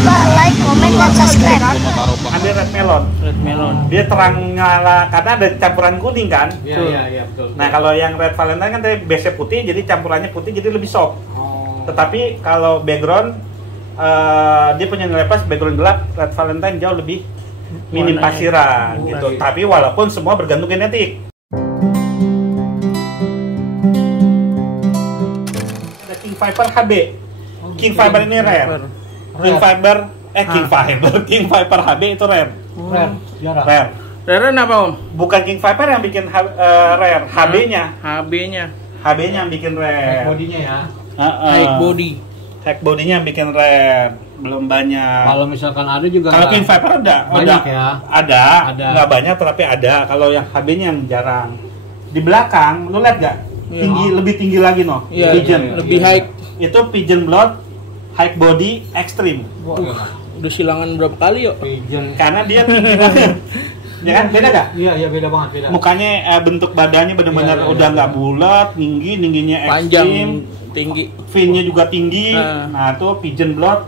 lupa like, comment, dan subscribe. Ambil red melon. Red melon. Dia terang nyala karena ada campuran kuning kan. Iya betul. Nah kalau yang red valentine kan dari base putih, jadi campurannya putih jadi lebih soft. Tetapi kalau background dia punya nilai pas background gelap, red valentine jauh lebih minim pasiran gitu. Tapi walaupun semua bergantung genetik. Ada King Fiber HB. King Fiber ini rare. King Fiber HB itu rare. Rare. Rare apa Om? Bukan King Fiber yang bikin rare, HB-nya. HB-nya yang bikin rare. Bodinya ya. High body-nya yang bikin rare. Belum banyak. Kalau misalkan ada juga. Kalau King Fiber banyak ya. Ada. Nggak banyak tapi ada. Kalau yang HB-nya yang jarang. Di belakang, lu lihat nggak? Lebih tinggi lagi no. Iya, Pigeon. lebih high. Itu pigeon blood, high body, extreme. Udah silangan berapa kali yuk? Pigeon. Karena dia tinggi banget. Ya kan? Beda gak? Iya beda banget, beda. Mukanya bentuk badannya benar-benar udah nggak bulat, tingginya panjang, ekstrim, tinggi. Fin-nya juga tinggi. Nah, itu pigeon blood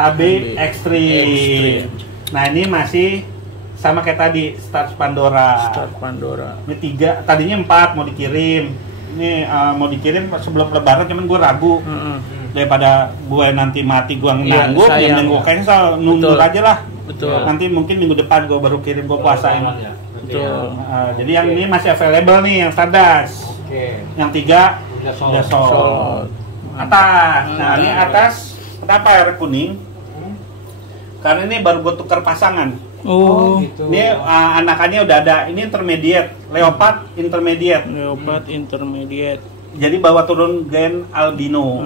HB extreme. Nah, ini masih sama kayak tadi Stars Pandora. Ini 3, tadinya 4 mau dikirim. Ini mau dikirim sebelum lebaran, cuman gue ragu. Daripada gue nanti mati gue nanggung, yang gue kayaknya soal nunggu aja lah. Betul. Nanti mungkin minggu depan gue baru kirim, gue puasain. Betul. Jadi yang ini masih available nih, yang Stardust. Yang 3 udah sold. Atas. Nah, ini atas kenapa air kuning? Karena ini baru gue tukar pasangan. Gitu. Ini anakannya udah ada. Ini intermediate, Leopard intermediate. Jadi bawa turun gen albino.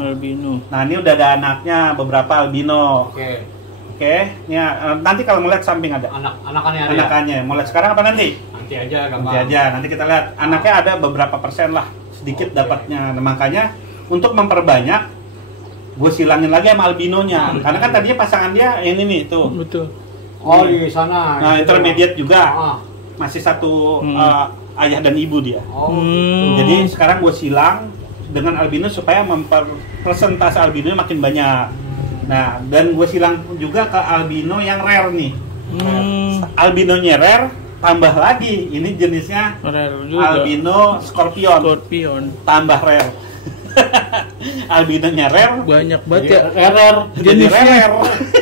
Nah, ini udah ada anaknya beberapa albino. Oke. Ini nanti kalau ngeliat samping ada. Anakannya. Mau lihat sekarang apa nanti? Nanti aja, gampang. Nanti aja. Nanti kita lihat. Anaknya ada beberapa persen lah, sedikit dapatnya. Nah, makanya untuk memperbanyak, gue silangin lagi sama albinonya. Karena kan tadinya pasangan dia yang ini tuh. Betul. Oh, di sana. Nah, intermediate juga. Masih satu ayah dan ibu dia. Jadi sekarang gue silang dengan albino supaya persentase albino makin banyak. Nah, dan gue silang juga ke albino yang rare nih. Albinonya rare, tambah lagi ini jenisnya rare juga. Albino Scorpion. Tambah rare. Albinonya rare. Banyak banget ya. Rare.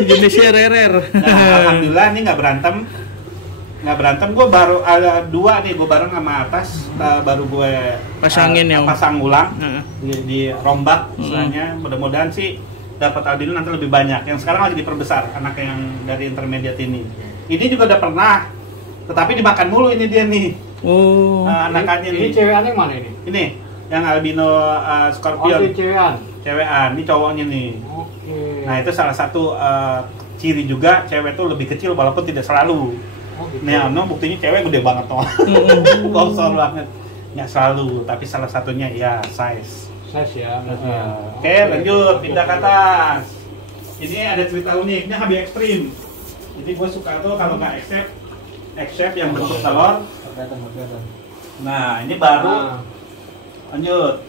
Jenisnya rare. Nah, alhamdulillah ini nggak berantem. Gue baru ada 2 nih, gue bareng sama atas, baru gue pasang ulang di rombak istilahnya. Mudah-mudahan sih dapat albino nanti lebih banyak. Yang sekarang lagi diperbesar anak yang dari intermediate ini. Ini juga udah pernah, tetapi dimakan mulu ini dia nih. Anakannya ini cewekannya yang mana ini? Ini yang albino Scorpion. Ini cewekan, ini cowoknya nih. Nah, itu salah satu ciri juga cewek tuh lebih kecil walaupun tidak selalu. Nah, buktinya cewek gede banget toh. Bongsor banget. Nggak selalu, tapi salah satunya ya size ya. Oke, lanjut pindah ke atas. Ini ada cerita unik, ini HB Extreme. Jadi gue suka tuh kalau nggak accept yang bentuk telur. Nah, ini baru. Lanjut.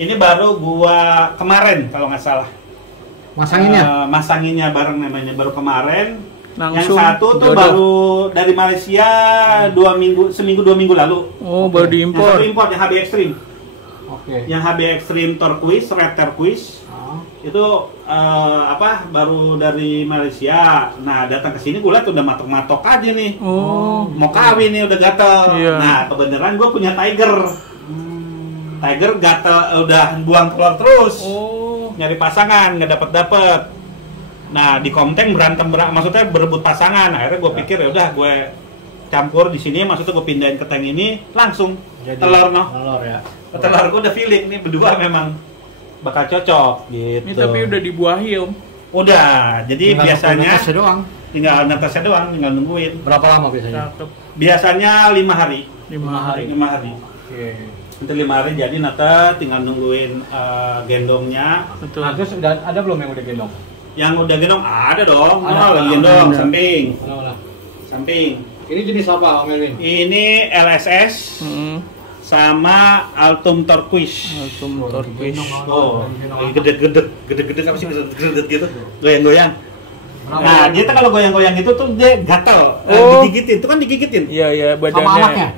Ini baru gua kemarin kalau nggak salah. Masanginnya bareng namanya, baru kemarin. Yang satu tuh baru dari Malaysia seminggu 2 minggu lalu. Baru diimpor. Yang impor yang HB Extreme. Yang HB Extreme Turquoise, Red Turquoise. Itu baru dari Malaysia. Nah, datang ke sini gue lihat udah matok-matok aja nih. Mau kawin nih udah gatel. Nah, kebenaran gue punya Tiger. Tiger gatel udah buang telur terus. Nyari pasangan nggak dapet. Nah, di Komteng maksudnya berebut pasangan. Akhirnya gue pikir ya udah gue campur di sini, maksudnya gue pindahin ke tank ini langsung jadi telur ya. Telur gue udah feeling nih berdua memang bakal cocok gitu. Ini tapi udah dibuahi Om. Udah, jadi tinggal biasanya tinggal netesnya doang, tinggal nungguin. Berapa lama biasanya? Biasanya 5 hari. 5 hari. Nanti 5 hari jadi netes, tinggal nungguin gendongnya. Betul. Nah, terus ada belum yang udah gendong? Yang udah gendong ada dong. Lagi gendong samping. Samping. Ini jenis apa, Om Elvin? Ini LSS. Sama Altum Turquoise. Turquoise. Oh, gede-gede apa sih gede-gede gitu? Goyang-goyang. Nah, dia tuh kalau goyang-goyang gitu tuh dia gatel, digigitin. Itu kan digigitin. Iya, Sama badannya. anaknya.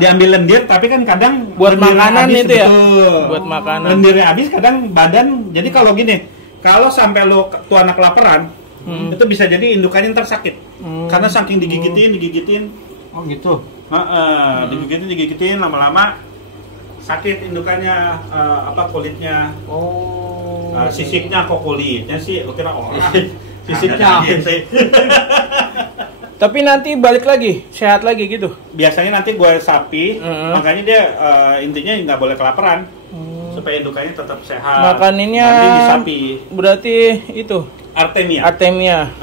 Diambil lendir, tapi kan kadang Buat lendirnya makanan habis, itu ya? betul. Buat makanan. Lendirnya habis, kadang badan. Jadi kalau gini, kalau sampai lo tuh anak kelaparan, itu bisa jadi indukannya ntar sakit. Karena saking digigitin. Oh gitu. Digigitin lama-lama sakit indukannya, kulitnya. Oh. Sisiknya kok kulitnya sih, lo kira orang. Sisiknya. Tapi nanti balik lagi, sehat lagi gitu. Biasanya nanti gue sapi, makanya dia intinya nggak boleh kelaparan, supaya indukannya tetap sehat. Makaninnya nanti di sapi. Berarti itu Artemia. Artemia.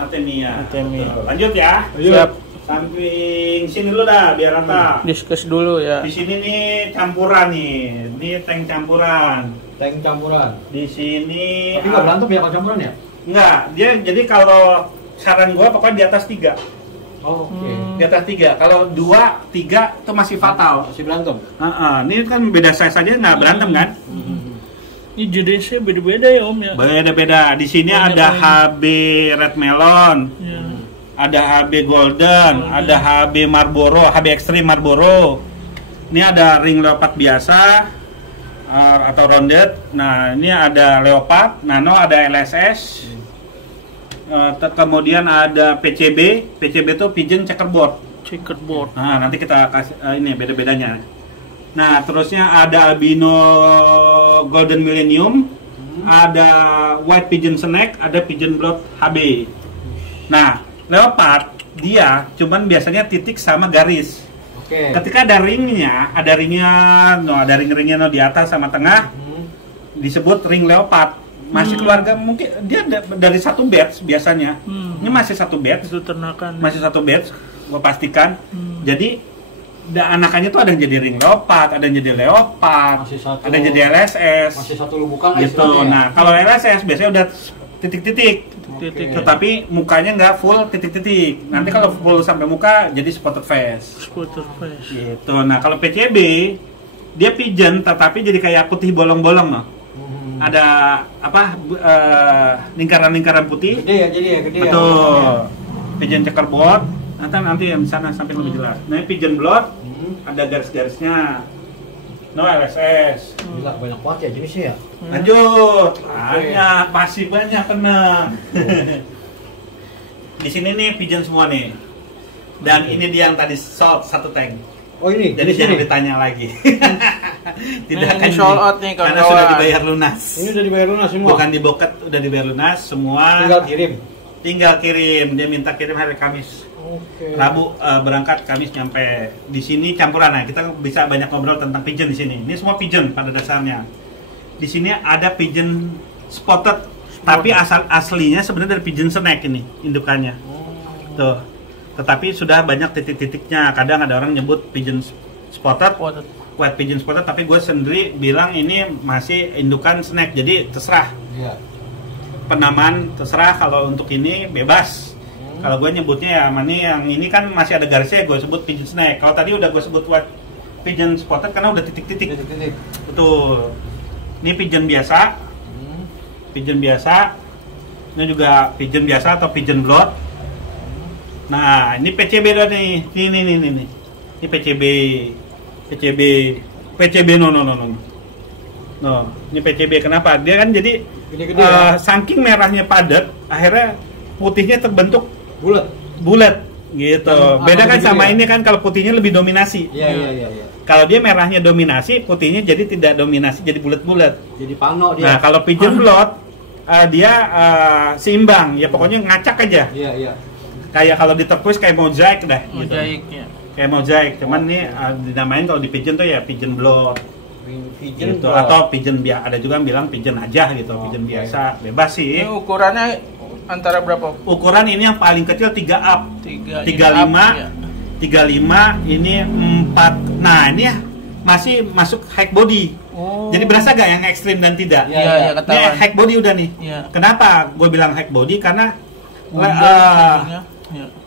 Betul. Lanjut ya. Siap. Samping sini dulu dah biar rata. Diskus dulu ya. Di sini nih campuran nih. Ini tank campuran. Tank campuran. Di sini. Tapi nggak berantem ya kalau campuran ya? Enggak. Dia jadi kalau saran gua pokoknya di atas 3. Oh, oke. Di atas 3. Kalau 2, 3 itu masih fatal. Masih berantem. Ini kan beda size aja nggak berantem kan? Ini jenisnya beda-beda ya Om ya. Beda-beda. Di sini ada HB Red Melon. Ya. Ada HB Golden, ada HB Marlboro, HB Extreme Marlboro. Ini ada ring leopard biasa atau rounded. Nah, ini ada leopard, nano, ada LSS. Kemudian ada PCB. PCB itu pigeon checkerboard. Nah, nanti kita kasih ini beda-bedanya. Nah, terusnya ada albino golden millennium, ada white pigeon snack, ada pigeon blood HB. Nah, leopard dia cuman biasanya titik sama garis. Oke. Ketika ada ringnya, ada ring-ringnya di atas sama tengah, disebut ring leopard. Masih keluarga, mungkin dia dari satu batch biasanya. Ini masih satu batch. Itu ternakan. Masih satu batch, gua pastikan. Jadi anakannya tuh ada yang jadi ring leopard, ada yang jadi leopard, ada yang jadi LSS. Masih satu lubukan gitu. Nah, kalau LSS biasanya udah titik-titik. Tetapi mukanya nggak full titik-titik. Nanti kalau full sampai muka jadi spotted face. Gitu. Nah, kalau PCB dia pigeon tetapi jadi kayak putih bolong-bolong loh. Ada lingkaran-lingkaran putih. Gede ya. Betul. Pigeon checkerboard. Nanti yang sana sampai lebih jelas. Nah, pigeon blood ada garis-garisnya. No LSS. Gila, banyak banget ya jenisnya ya. Lanjut. Banyak, masih banyak tenang. Di sini nih pigeon semua nih. Dan ini dia yang tadi sold satu tank. Oh ini. Jadi jangan ditanya lagi. Tidak Ini akan sold out nih karena kawan-kawan. sudah dibayar lunas. Ini udah dibayar lunas semua. Bukan di boket, udah dibayar lunas semua. Tinggal kirim. Dia minta kirim hari Kamis. Oke. Rabu berangkat, Kamis nyampe. Di sini campuran. Nah, kita bisa banyak ngobrol tentang pigeon di sini. Ini semua pigeon pada dasarnya. Di sini ada pigeon spotted. Tapi aslinya sebenarnya dari pigeon snack ini indukannya. Tuh. Tetapi sudah banyak titik-titiknya. Kadang ada orang nyebut pigeon spotted, white pigeon spotted, tapi gue sendiri bilang ini masih indukan snack. Jadi terserah. Iya. Penamaan terserah, kalau untuk ini bebas. Kalau gue nyebutnya ya yang ini kan masih ada garisnya, gue sebut pigeon snack. Kalau tadi udah gue sebut white pigeon spotted karena udah titik-titik. Betul. Ini pigeon biasa. Pigeon biasa. Ini juga pigeon biasa atau pigeon blood. Nah, ini PCB dah nih. Ini. Ini PCB no. No, ini PCB. Kenapa? Dia kan jadi Gede-gede ya? saking merahnya padat, akhirnya putihnya terbentuk bulat gitu. Beda kan sama ini kan, kalau putihnya lebih dominasi. Iya. Kalau dia merahnya dominasi, putihnya jadi tidak dominasi, jadi bulat-bulat. Jadi pano dia. Nah, kalau pigeon blood dia seimbang, ya pokoknya ngacak aja. Iya. Kayak kalau di turquoise kayak mozaik dah. Gitu. Mozaiknya. Kayak mozaik, cuman nih dinamain kalau di pigeon tuh ya pigeon blood. Pigeon Gitu. Atau pigeon biasa, ada juga yang bilang pigeon aja gitu, pigeon biasa, bebas sih. Ini ukurannya antara berapa? Ukuran ini yang paling kecil 3 up. 35. 35 ini 4. Nah, ini ya masih masuk high body. Jadi berasa gak yang ekstrim dan tidak? Iya, Ini ketahuan. high body udah nih. Iya. Kenapa gue bilang high body? Karena Bundar,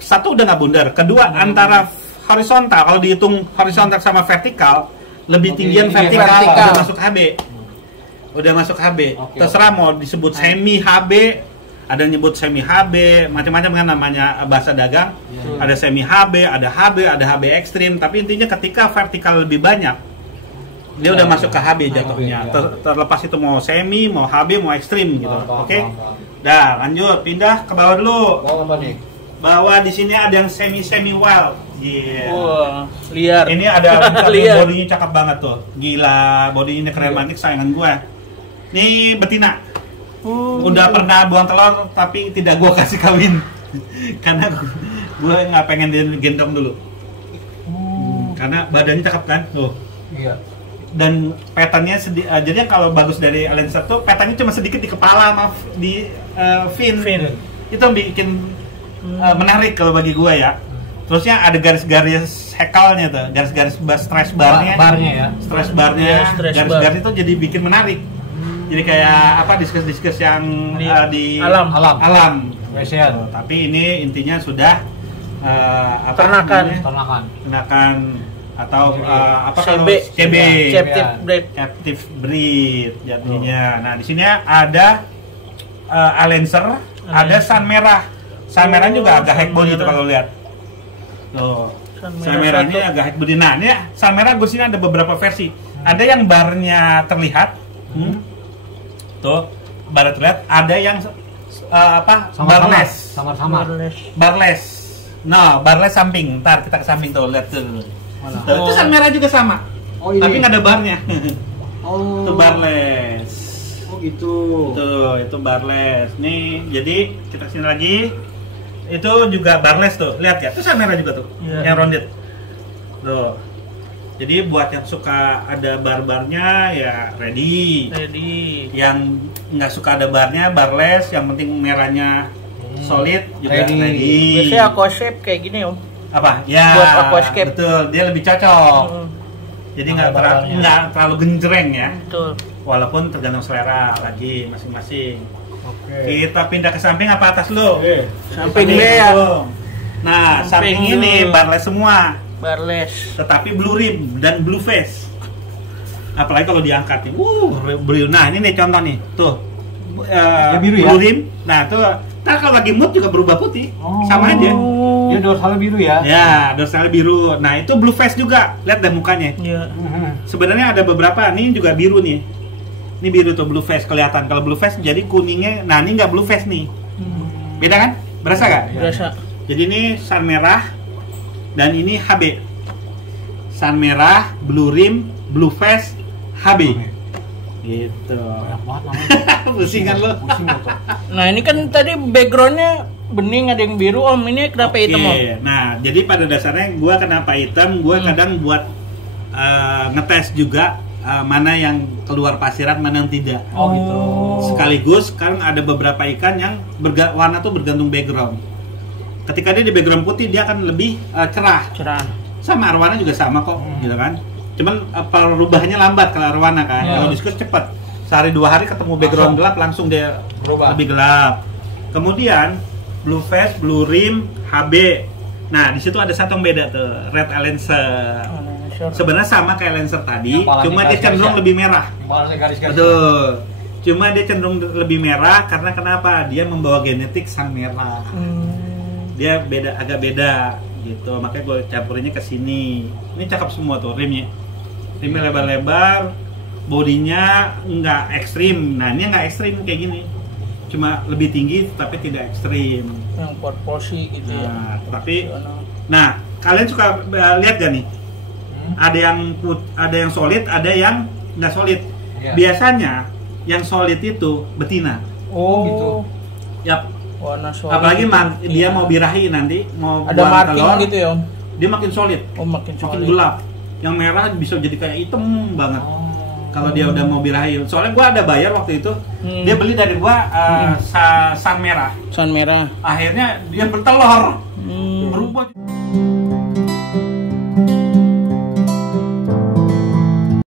satu udah nggak bundar, kedua antara horizontal, kalau dihitung horizontal sama vertikal lebih tinggian vertikal. Udah masuk HB. Terserah mau disebut semi HB Ada yang nyebut semi HB, macam-macam kan namanya bahasa dagang. Ada semi HB, ada HB ekstrim. Tapi intinya ketika vertikal lebih banyak, dia udah masuk ke HB jatuhnya. Terlepas itu mau semi, mau HB, mau ekstrim gitu. Oke? Dah, lanjut, pindah ke bawah dulu. Bawah di sini ada yang semi wild. Wah, liar. Ini ada Liar. bodinya cakep banget tuh. Gila, bodinya keren banget, sayangan gue. Ini betina. Udah pernah buang telur tapi tidak gue kasih kawin. Karena gue nggak pengen digendong dulu. Karena badannya cakep kan? Tuh. Iya. Dan petannya jadi kalau bagus dari Lancer tuh petannya cuma sedikit di kepala sama di fin. Itu yang bikin menarik kalau bagi gue ya. Terusnya ada garis-garis hekalnya tuh, garis-garis stress barnya ya. Stress barnya, garis-garis itu jadi bikin menarik. Jadi kayak apa diskus yang di alam. Tapi ini intinya sudah ternakan atau apa kalau CB, captive breed jadinya. Nah di sini ada Lancer, ada Sun Merah. Sun Merah juga agak high body tuh kalau lihat. Tuh, Sun Merah ini agak high body. Nah ini Sun Merah gue sini ada beberapa versi. Ada yang barnya terlihat, tuh bar terlihat. Ada yang barless, barless. No, barless samping. Ntar kita ke samping tuh, lihat tuh. Itu Sun Merah juga sama. Tapi nggak ada barnya. Itu barless. Gitu. Tuh, itu barless. Nih, jadi kita sini lagi. Itu juga barless tuh, lihat ya, itu Sun Merah juga tuh, yang rounded. Tuh. Jadi buat yang suka ada bar-barnya ya ready. Yang nggak suka ada barnya, barless, yang penting merahnya solid juga ready. Biasanya aquascape kayak gini Om. Apa? Ya. Buat aquascape. Betul, dia lebih cocok. Jadi nggak terlalu genjreng ya. Betul. Walaupun tergantung selera lagi masing-masing. Kita pindah ke samping apa atas lu? Samping B ya. Nah, samping ini barless semua. Barless. Tetapi blue rim dan blue face. Apalagi kalau diangkat nih. Blue. Nah, ini nih contoh nih. Tuh. Biru blue rim. Nah, tuh. Nah, kalau lagi mood juga berubah putih. Sama aja. Dia dorsalnya biru ya? Ya, dorsalnya biru. Nah, itu blue face juga. Lihat deh mukanya. Iya. Sebenarnya ada beberapa. Ini juga biru nih. Ini biru tuh, blue face kelihatan. Kalau blue face jadi kuningnya. Nah, ini nggak blue face nih. Beda kan? Berasa nggak? Berasa. Jadi ini Sun Merah dan ini HB. Sun Merah, blue rim, blue face, HB. Gitu. Pusing kan lo? Nah, ini kan tadi backgroundnya bening, ada yang biru Om. Ini kenapa hitam Om? Nah, jadi pada dasarnya gua kenapa hitam? Gua kadang buat ngetes juga. Mana yang keluar pasiran, mana yang tidak. Gitu. Sekaligus kan ada beberapa ikan yang warna tuh bergantung background. Ketika dia di background putih, dia akan lebih cerah. Sama arwana juga sama kok, gitu kan. Cuman perubahannya lambat kalau arwana kan. Kalau diskus cepat. Sehari 2 hari ketemu background gelap langsung dia berubah. Lebih gelap. Kemudian blue face, blue rim, HB. Nah, di situ ada satu yang beda tuh, red Lancer. Sebenarnya sama kayak Lancer tadi, cuma dia cenderung lebih merah. Betul. Cuma dia cenderung lebih merah karena kenapa? Dia membawa genetik Sun Merah. Dia agak beda gitu. Makanya gue campurinnya ke sini. Ini cakep semua tuh rimnya. Rimnya lebar-lebar, bodinya nggak ekstrim. Nah, ini nggak ekstrim kayak gini. Cuma lebih tinggi tapi tidak ekstrim. Yang proporsi gitu ya. Tapi nah, kalian suka lihat gak nih? Ada yang solid, ada yang nggak solid. Biasanya yang solid itu betina. Gitu. Yap. Warna solid. Apalagi dia mau birahi nanti, mau ada buang marking telur, gitu ya Om. Dia makin solid. Makin gelap. Yang merah bisa jadi kayak hitam banget. Kalau dia udah mau birahi. Soalnya gua ada bayar waktu itu. Dia beli dari gua Sun Merah. Sun Merah. Akhirnya dia bertelur. Berubah.